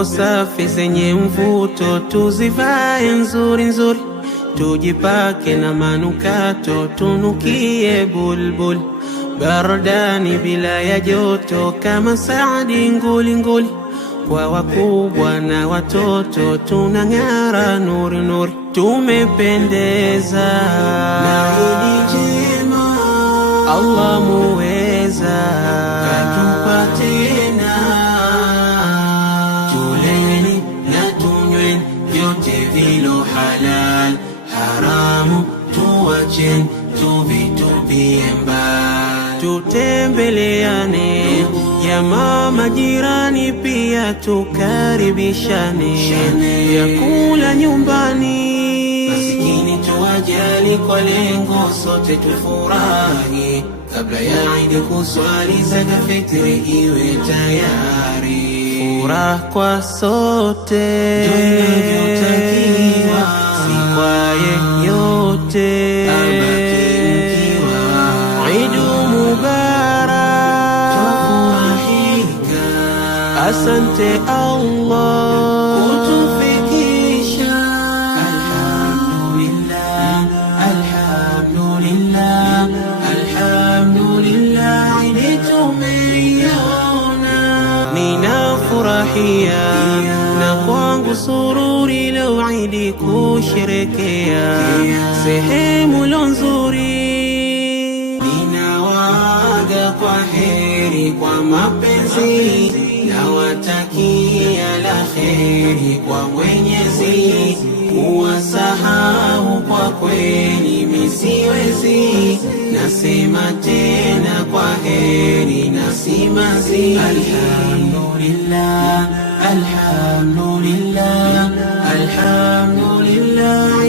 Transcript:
nguo safi zenye mvuto tuzivae nzuri nzuri, tujipake na manukato tunukie bulbul, baradani bila ya joto kama Saadi nguli nguli, kwa wakubwa na watoto tunang'ara nuri nuri, tumependeza na Idi jema Allah muweza katupa tena, tuleni na tunyweni vyote vilo halal, haramu tuwachen tuvitupie mbali, tutembeleane jamaa majirani, pia tukaribishane vyakula nyumbani, masikini tuwajali kwa lengo sote tufurahi, kabla ya Idi kuswali zaka fitri iwe tayari, furaha kwa sote tunavyotakiwa, si kwa yeyote. Asante Allah kutufikisha, alhamdulillah, alhamdulillah, alhamdulillah, Idi tumeiona. Ninafurahia na kwangu sururi leo Idi kusherekea sehemu nzuri, ninawaaga kwa heri kwa mapenzi, nawatakia la kheri kwa Mwenyezi, kuwasahau kwa kweli misiwezi, nasema tena kwa heri na simazi. Alhamdulillah, alhamdulillah, alhamdulillah.